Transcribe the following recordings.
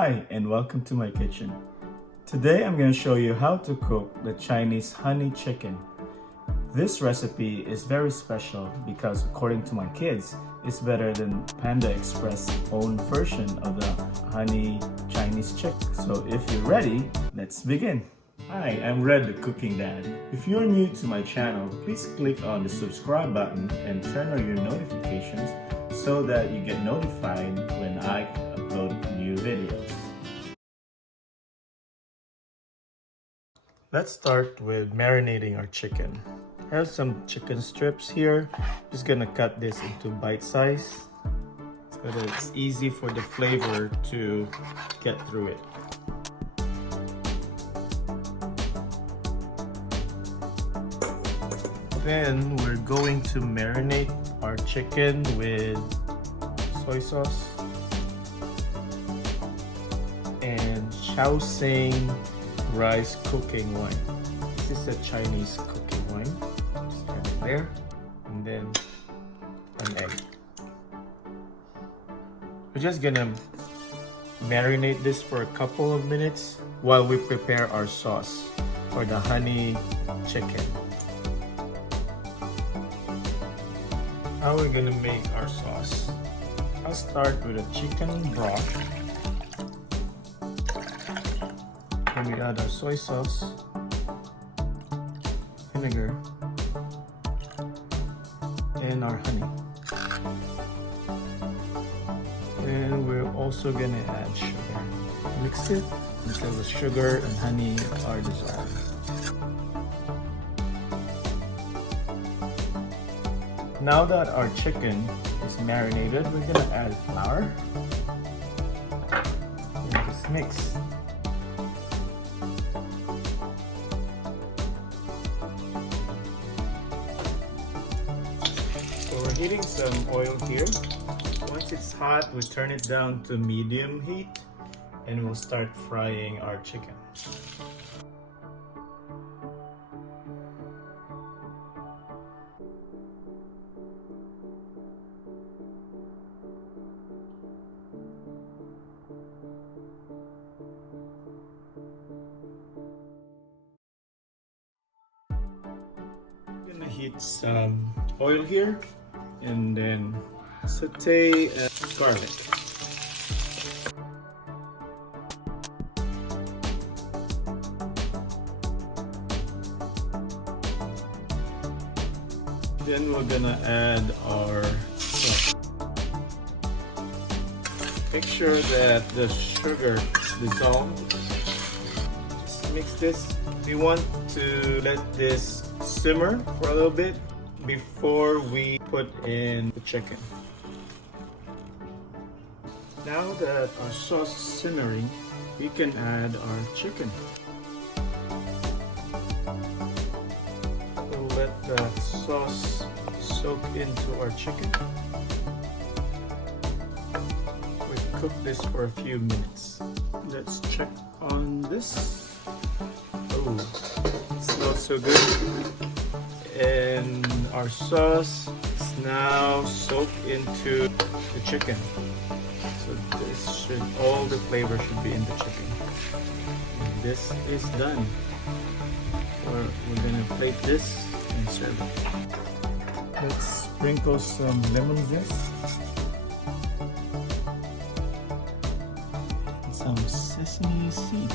Hi and welcome to my kitchen. Today I'm going to show you how to cook the Chinese honey chicken. This recipe is very special because according to my kids, it's better than Panda Express' own version of the honey Chinese chicken. So if you're ready, let's begin. Hi, I'm Red the Cooking Dad. If you're new to my channel, please click on the subscribe button and turn on your notifications so that you get notified when I upload new videos. Let's start with marinating our chicken. I have some chicken strips here. Just gonna cut this into bite size so that it's easy for the flavor to get through it. Then we're going to marinate our chicken with soy sauce and Shiaosing Rice Cooking wine. This is a Chinese cooking wine. Just add it there, and then an egg. We're just gonna marinate this for a couple of minutes while we prepare our sauce for the honey chicken. How we're gonna make our sauce? I'll start with a chicken broth. Then we add our soy sauce, vinegar, and our honey. And we're also gonna add sugar. Mix it until the sugar and honey are dissolved. Now that our chicken is marinated, we're gonna add flour and just mix. So we're heating some oil here. Once it's hot, we turn it down to medium heat and we'll start frying our chicken. Heat some oil here and then saute garlic. Then we're gonna add our sauce. Make sure that the sugar dissolves. Just mix this. We want to let this simmer for a little bit before we put in the chicken. Now that our sauce is simmering, we can add our chicken. We'll let the sauce soak into our chicken. We'll cook this for a few minutes. Let's check on this. Oh, it smells so good. And our sauce is now soaked into the chicken. So all the flavor should be in the chicken. And this is done. We're gonna plate this and serve it. Let's sprinkle some lemon zest. And some sesame seed.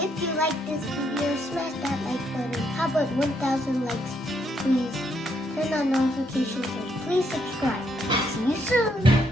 If you like this video, smash that like button. How about 1,000 likes, please? Turn on notifications and please subscribe. See you soon!